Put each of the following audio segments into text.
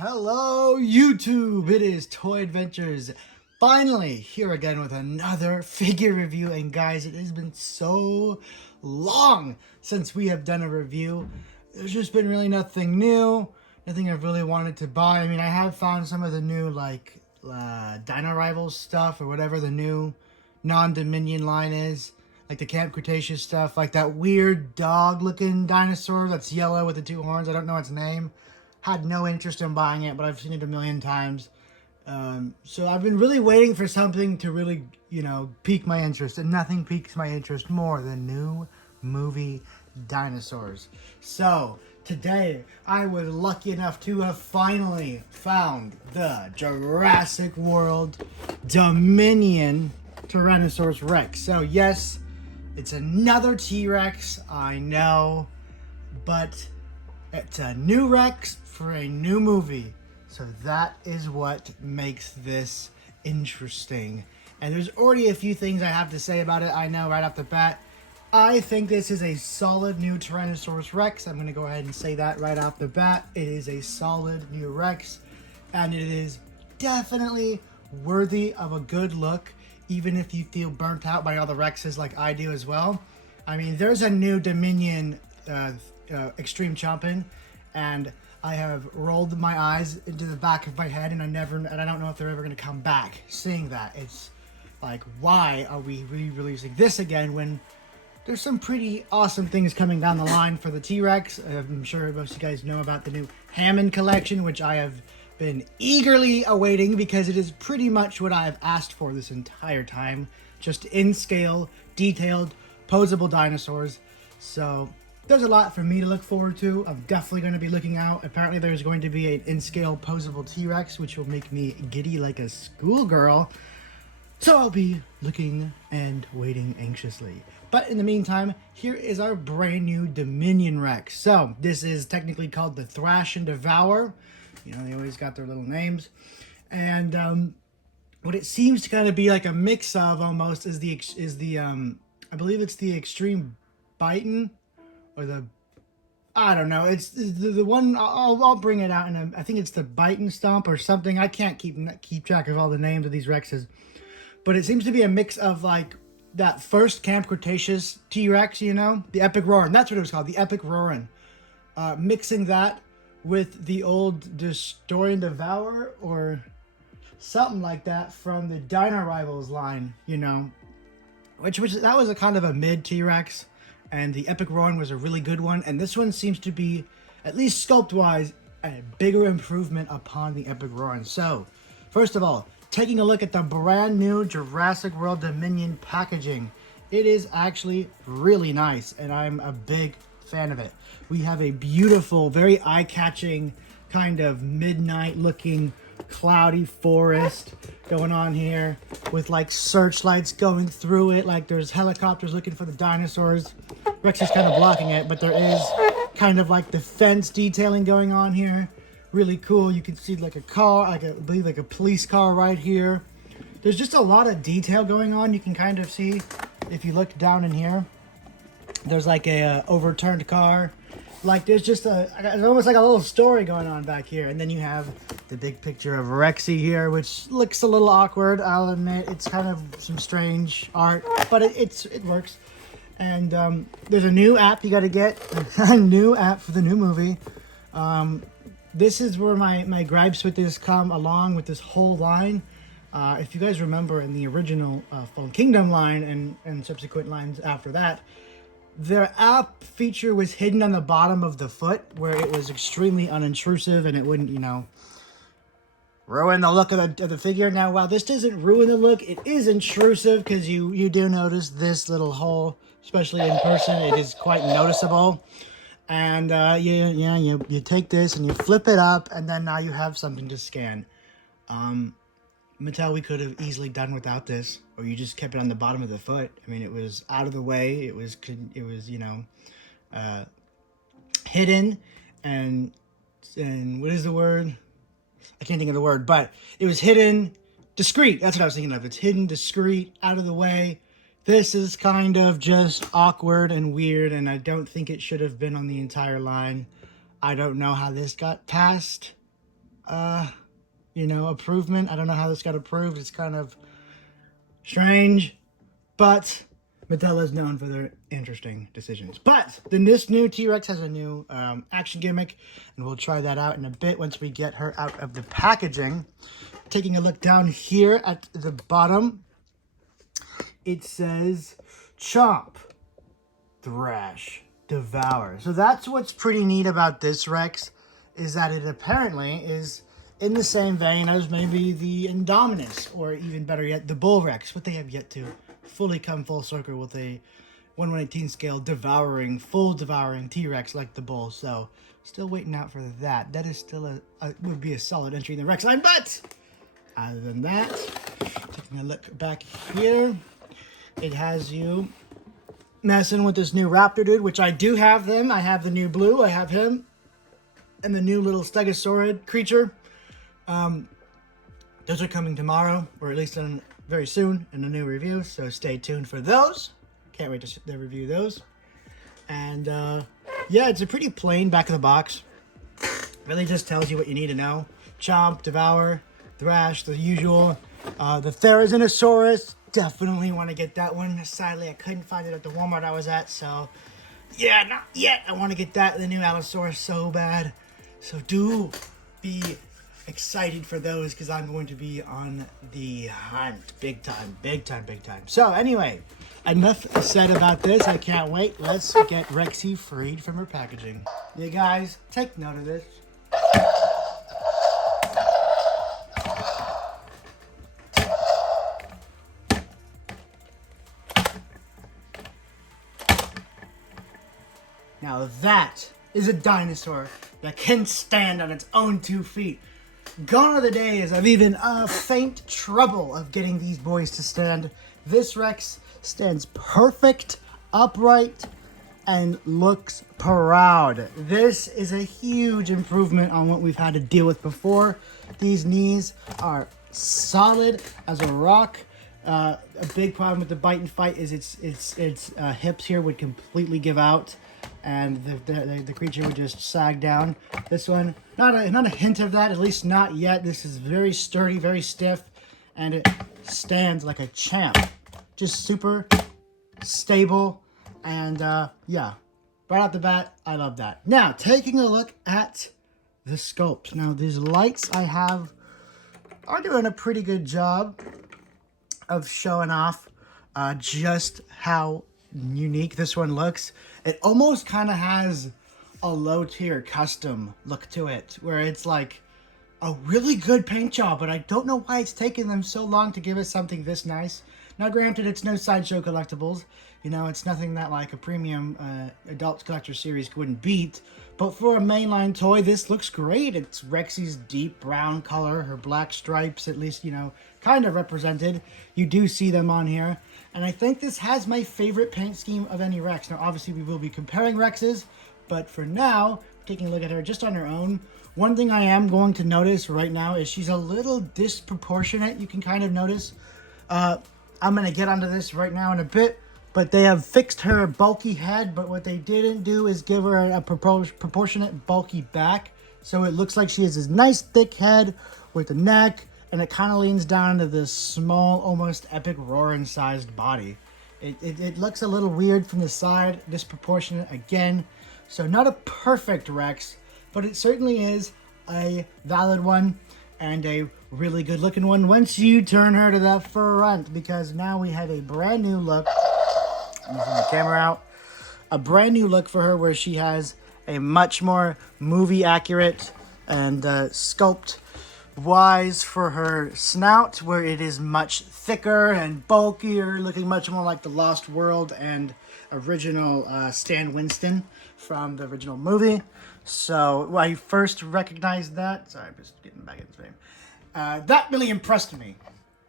Hello YouTube, it is Toy Adventures, finally here again with another figure review. And guys, it has been so long since we have done a review. There's just been really nothing new, nothing I've really wanted to buy. I mean, I have found some of the new Dino Rivals stuff or whatever the new non-Dominion line is, like the Camp Cretaceous stuff, like that weird dog looking dinosaur that's yellow with the two horns. I don't know its name. Had no interest in buying it, but I've seen it a million times. So I've been really waiting for something to really, pique my interest. And nothing piques my interest more than new movie dinosaurs. So today I was lucky enough to have finally found the Jurassic World Dominion Tyrannosaurus Rex. So yes, it's another T-Rex, I know, but it's a new Rex for a new movie. So that is what makes this interesting. And there's already a few things I have to say about it. I know right off the bat. I think this is a solid new Tyrannosaurus Rex. I'm going to go ahead and say that right off the bat. It is a solid new Rex. And it is definitely worthy of a good look. Even if you feel burnt out by all the Rexes like I do as well. I mean, there's a new Dominion Extreme Chompin, and I have rolled my eyes into the back of my head, and I don't know if they're ever going to come back. Seeing that, it's like, why are we re-releasing this again when there's some pretty awesome things coming down the line for the T-Rex? I'm sure most of you guys know about the new Hammond collection, which I have been eagerly awaiting because it is pretty much what I have asked for this entire time. Just in scale, detailed, posable dinosaurs. So there's a lot for me to look forward to. I'm definitely going to be looking out. Apparently there's going to be an in-scale posable T-Rex, which will make me giddy like a schoolgirl. So I'll be looking and waiting anxiously. But in the meantime, here is our brand new Dominion Rex. So this is technically called the Thrash and Devour. They always got their little names. And what it seems to kind of be like a mix of almost is the I believe it's the Extreme Bitin. Or I don't know. It's the one. I'll bring it out, and I think it's the Bite and Stomp or something. I can't keep track of all the names of these Rexes, but it seems to be a mix of like that first Camp Cretaceous T-Rex, the Epic Roaring. That's what it was called, the Epic Roaring. Mixing that with the old Destroy and Devour or something like that from the Dino Rivals line, which that was a kind of a mid T-Rex. And the Epic Roaring was a really good one. And this one seems to be, at least sculpt-wise, a bigger improvement upon the Epic Roaring. So, first of all, taking a look at the brand new Jurassic World Dominion packaging. It is actually really nice, and I'm a big fan of it. We have a beautiful, very eye-catching, kind of midnight-looking, cloudy forest going on here with like searchlights going through it, like there's helicopters looking for the dinosaurs. Rex is kind of blocking it, but there is kind of like the fence detailing going on here. Really cool. You can see like a car, I believe like a police car right here. There's just a lot of detail going on. You can kind of see if you look down in here. There's like a overturned car. Like there's just it's almost like a little story going on back here. And then you have the big picture of Rexy here, which looks a little awkward. I'll admit it's kind of some strange art, but it works. And there's a new app you got to get, a new app for the new movie. This is where my gripes with this come along with this whole line. If you guys remember in the original Fallen Kingdom line and subsequent lines after that, their app feature was hidden on the bottom of the foot where it was extremely unintrusive and it wouldn't, ruin the look of the figure. Now, while this doesn't ruin the look, it is intrusive because you do notice this little hole, especially in person. It is quite noticeable. And you take this and you flip it up, and then now you have something to scan. Mattel, we could have easily done without this, or you just kept it on the bottom of the foot. I mean, it was out of the way. It was hidden, and what is the word? I can't think of the word, but it was hidden, discreet. That's what I was thinking of. It's hidden, discreet, out of the way. This is kind of just awkward and weird, and I don't think it should have been on the entire line. I don't know how this got past you know, improvement. I don't know how this got approved. It's kind of strange, but Mattel is known for their interesting decisions. But this new T-Rex has a new action gimmick, and we'll try that out in a bit once we get her out of the packaging. Taking a look down here at the bottom, it says Chomp, Thrash, Devour. So that's what's pretty neat about this Rex, is that it apparently is in the same vein as maybe the Indominus, or even better yet, the Bull Rex, but they have yet to fully come full circle with a 1/118 scale full devouring T-Rex like the Bull. So still waiting out for that. That is still would be a solid entry in the Rex line, but other than that, taking a look back here, it has you messing with this new Raptor dude, which I do have them. I have the new blue, I have him, and the new little Stegosaurid creature. Those are coming tomorrow, or at least very soon in a new review, so stay tuned for those. Can't wait to review those. And yeah, it's a pretty plain back of the box. Really just tells you what you need to know. Chomp, Devour, Thrash, the usual. The Tyrannosaurus, definitely want to get that one. Sadly, I couldn't find it at the Walmart I was at, so yeah, not yet. I want to get the new Allosaurus so bad. So do be excited for those, because I'm going to be on the hunt. Big time, big time, big time. So anyway, enough said about this. I can't wait. Let's get Rexy freed from her packaging. You guys, take note of this. Now that is a dinosaur that can stand on its own 2 feet. Gone are the days of even a faint trouble of getting these boys to stand. This Rex stands perfect, upright, and looks proud. This is a huge improvement on what we've had to deal with before. These knees are solid as a rock. A big problem with the bite and fight is its hips here would completely give out, and the creature would just sag down. This one, not a hint of that, at least not yet. This is very sturdy, very stiff, and it stands like a champ. Just super stable, and yeah, right off the bat, I love that. Now, taking a look at the sculpt. Now, these lights I have are doing a pretty good job of showing off just how unique this one looks. It almost kind of has a low tier custom look to it, where it's like a really good paint job, but I don't know why it's taken them so long to give us something this nice. Now granted, it's no Sideshow collectibles, you know, it's nothing that like a premium adult collector series wouldn't beat, but for a mainline toy, this looks great. It's Rexy's deep brown color, her black stripes, at least, you know, kind of represented. You do see them on here. And I think this has my favorite paint scheme of any Rex. Now, obviously, we will be comparing Rexes, but for now, taking a look at her just on her own, one thing I am going to notice right now is she's a little disproportionate. You can kind of notice. I'm going to get onto this right now in a bit, but they have fixed her bulky head, but what they didn't do is give her a proportionate bulky back. So it looks like she has this nice thick head with a neck, and it kind of leans down into this small, almost epic roaring sized body. It looks a little weird from the side, disproportionate again. So not a perfect Rex, but it certainly is a valid one and a really good looking one once you turn her to the front, because now we have a brand new look. I'm using the camera out. A brand new look for her, where she has a much more movie accurate and sculpt wise for her snout, where it is much thicker and bulkier, looking much more like the Lost World and original Stan Winston from the original movie. So when I first recognized that, sorry, I'm just getting back into frame. That really impressed me,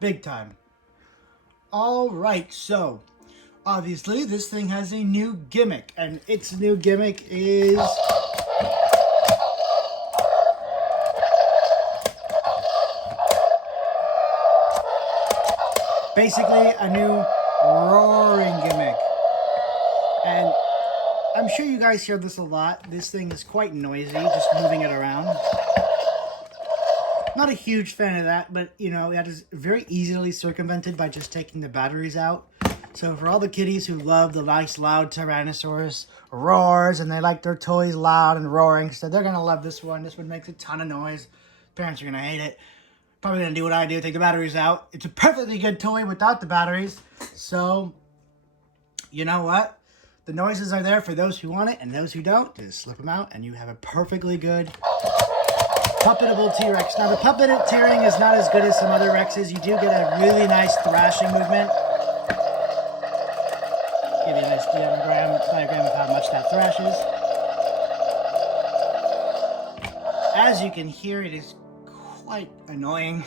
big time. All right, so obviously this thing has a new gimmick, and its new gimmick is basically a new roaring gimmick. And I'm sure you guys hear this a lot. This thing is quite noisy, just moving it around. Not a huge fan of that, but you know, that is very easily circumvented by just taking the batteries out. So for all the kiddies who love the nice loud Tyrannosaurus roars and they like their toys loud and roaring, so they're gonna love this one. This one makes a ton of noise. Parents are gonna hate it. Probably gonna do what I do, take the batteries out. It's a perfectly good toy without the batteries. So, you know what? The noises are there for those who want it, and those who don't, just slip them out and you have a perfectly good puppetable T-Rex. Now, the puppeteering is not as good as some other Rexes. You do get a really nice thrashing movement. Give you a nice diagram of how much that thrashes. As you can hear, it is quite annoying.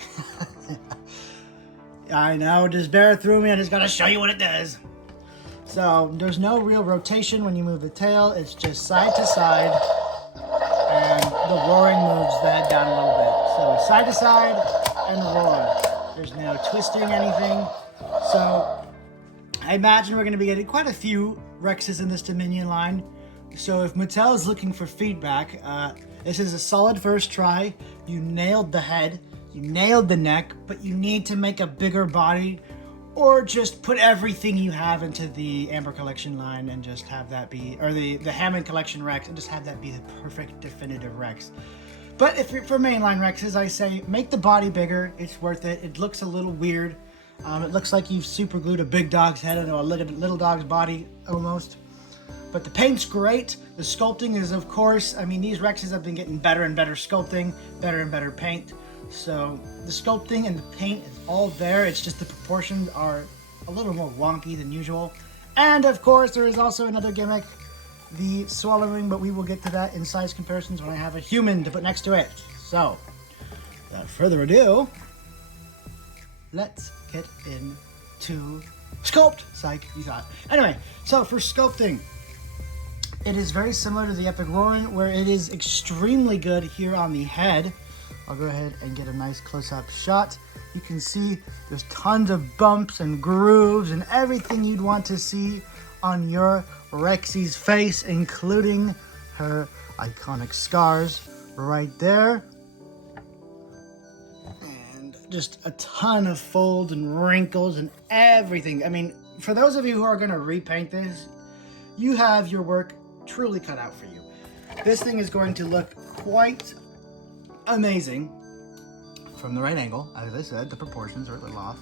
I know, just bear through me. I just gotta show you what it does. So, there's no real rotation when you move the tail. It's just side to side. And the roaring moves the head down a little bit. So side to side and roar. There's no twisting anything. So I imagine we're going to be getting quite a few Rexes in this Dominion line. So if Mattel is looking for feedback, this is a solid first try. You nailed the head, you nailed the neck, but you need to make a bigger body, or just put everything you have into the Amber Collection line and just have that be, or the Hammond Collection Rex, and just have that be the perfect definitive Rex. But if you're for mainline Rexes, I say make the body bigger. It's worth it. It looks a little weird. It looks like you've super glued a big dog's head into a little dog's body almost. But the paint's great. The sculpting is, of course, I mean, these Rexes have been getting better and better sculpting, better and better paint. So the sculpting and the paint is all there. It's just the proportions are a little more wonky than usual. And of course, there is also another gimmick, the swallowing, but we will get to that in size comparisons when I have a human to put next to it. So, without further ado, let's get into sculpt. Psych, you thought. Anyway, so for sculpting, it is very similar to the Epic Roaring, where it is extremely good here on the head. I'll go ahead and get a nice close-up shot. You can see there's tons of bumps and grooves and everything you'd want to see on your Rexy's face, including her iconic scars right there. And just a ton of folds and wrinkles and everything. I mean, for those of you who are going to repaint this, you have your work truly cut out for you. This thing is going to look quite amazing from the right angle. As I said, the proportions are a little off.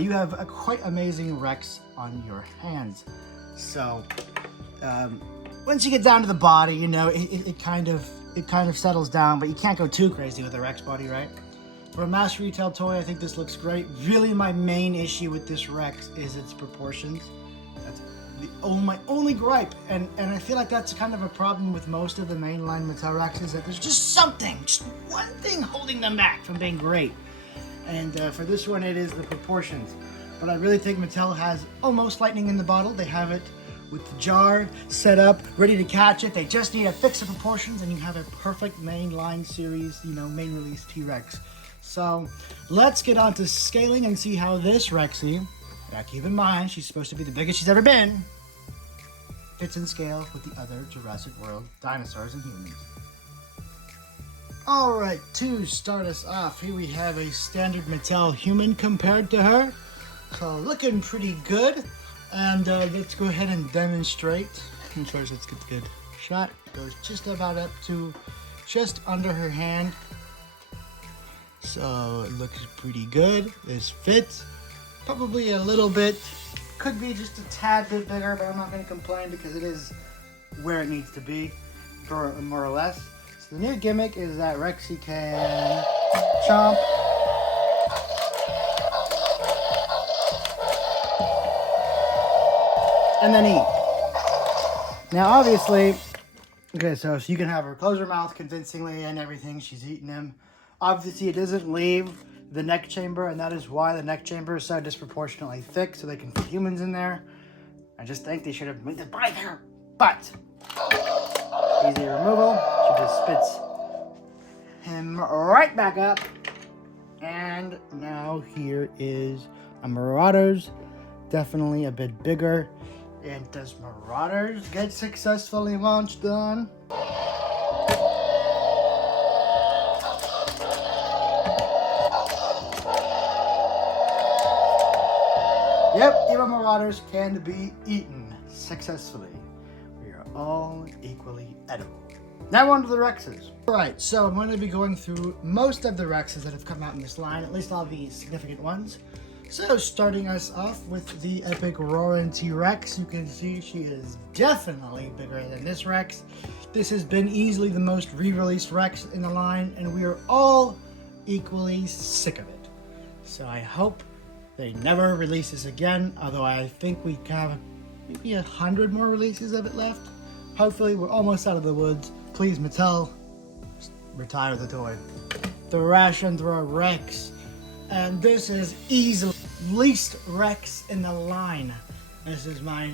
You have a quite amazing Rex on your hands. So once you get down to the body, you know, it kind of settles down, but you can't go too crazy with a Rex body, right? For a mass retail toy, I think this looks great. Really, my main issue with this Rex is its proportions. That's my only gripe, and I feel like that's kind of a problem with most of the mainline Mattel Rexes, that there's just one thing holding them back from being great. And for this one, it is the proportions. But I really think Mattel has almost lightning in the bottle. They have it with the jar set up, ready to catch it. They just need to fix the proportions, and you have a perfect mainline series, you know, main release T-Rex. So let's get on to scaling and see how this Rexy, now keep in mind, she's supposed to be the biggest she's ever been, fits in scale with the other Jurassic World dinosaurs and humans. Alright, to start us off, here we have a standard Mattel human compared to her. So looking pretty good. And let's go ahead and demonstrate. First, let's get a good shot. Goes just about up to just under her hand. So it looks pretty good. This fits. Probably a little bit, could be just a tad bit bigger, but I'm not going to complain because it is where it needs to be, more or less. So the new gimmick is that Rexy can chomp. And then eat. Now obviously, okay, so you can have her close her mouth convincingly and everything, she's eating them. Obviously it doesn't leave the neck chamber, and that is why the neck chamber is so disproportionately thick, so they can fit humans in there. I just think they should have made the body bigger, but easy removal. She just spits him right back up. And now here is a Marauders, definitely a bit bigger. And does Marauders get successfully launched on? Dino Marauders can be eaten successfully. We are all equally edible. Now on to the Rexes. Alright, so I'm going to be going through most of the Rexes that have come out in this line, at least all the significant ones. So starting us off with the epic roaring T-Rex, you can see she is definitely bigger than this Rex. This has been easily the most re-released Rex in the line, and we are all equally sick of it. So I hope they never release this again, although I think we have maybe 100 more releases of it left. Hopefully we're almost out of the woods. Please, Mattel, retire the toy. Thrash and Rex. And this is easily least Rex in the line. This is my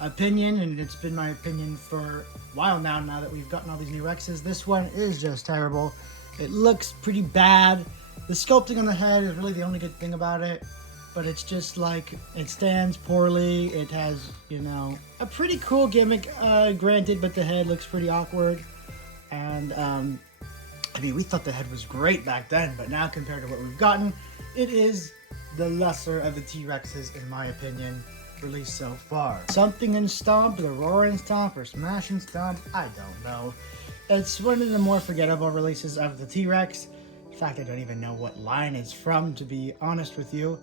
opinion, and it's been my opinion for a while now that we've gotten all these new Rexes. This one is just terrible. It looks pretty bad. The sculpting on the head is really the only good thing about it. But it's just like, it stands poorly. It has, you know, a pretty cool gimmick, granted, but the head looks pretty awkward. And, I mean, we thought the head was great back then, but now compared to what we've gotten, it is the lesser of the T-Rexes, in my opinion, released so far. Something in Stomp, the Roaring Stomp, or Smashing Stomp, I don't know. It's one of the more forgettable releases of the T-Rex. In fact, I don't even know what line it's from, to be honest with you.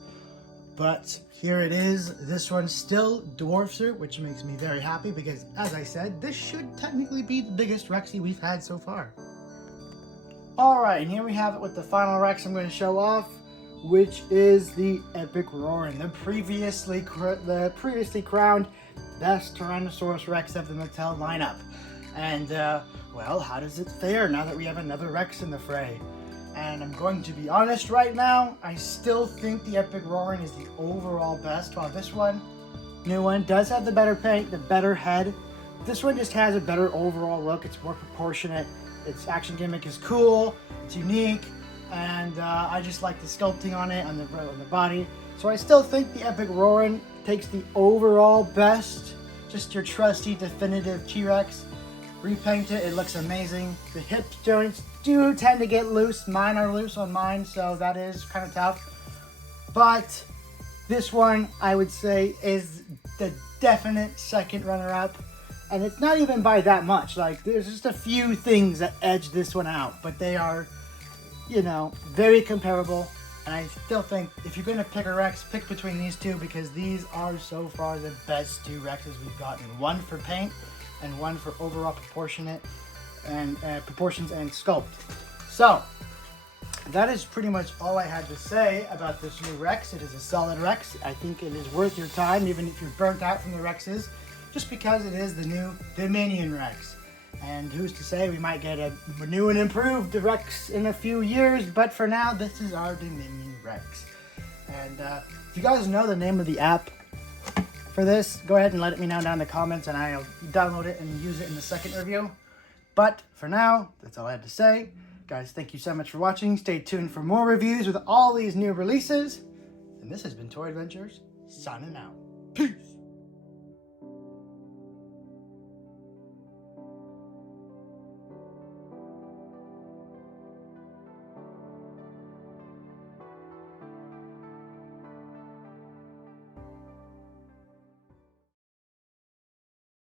But here it is. This one still dwarfs her, which makes me very happy because, as I said, this should technically be the biggest Rexy we've had so far. Alright, and here we have it with the final Rex I'm going to show off, which is the Epic Roaring, the previously crowned best Tyrannosaurus Rex of the Mattel lineup. And, well, how does it fare now that we have another Rex in the fray? And I'm going to be honest right now, I still think the Epic Roaring is the overall best, while this one, new one, does have the better paint, the better head. This one just has a better overall look. It's more proportionate. Its action gimmick is cool, it's unique, and I just like the sculpting on it, on the body. So I still think the Epic Roaring takes the overall best, just your trusty definitive T-Rex. Repaint it, it looks amazing. The hip joints do tend to get loose. Mine are loose on mine, so that is kind of tough. But this one, I would say, is the definite second runner-up. And it's not even by that much. Like, there's just a few things that edge this one out. But they are, you know, very comparable. And I still think if you're going to pick a Rex, pick between these two, because these are so far the best two Rexes we've gotten. One for paint and one for overall proportionate and proportions and sculpt. So that is pretty much all I had to say about this new Rex. It is a solid Rex. I think it is worth your time, even if you're burnt out from the Rexes, just because it is the new Dominion Rex. And who's to say we might get a new and improved Rex in a few years, but for now, this is our Dominion Rex. And if you guys know the name of the app for this, go ahead and let me know down in the comments, and I'll download it and use it in the second review. But for now, that's all I had to say. Guys, thank you so much for watching. Stay tuned for more reviews with all these new releases. And this has been Toy Adventures, signing out. Peace!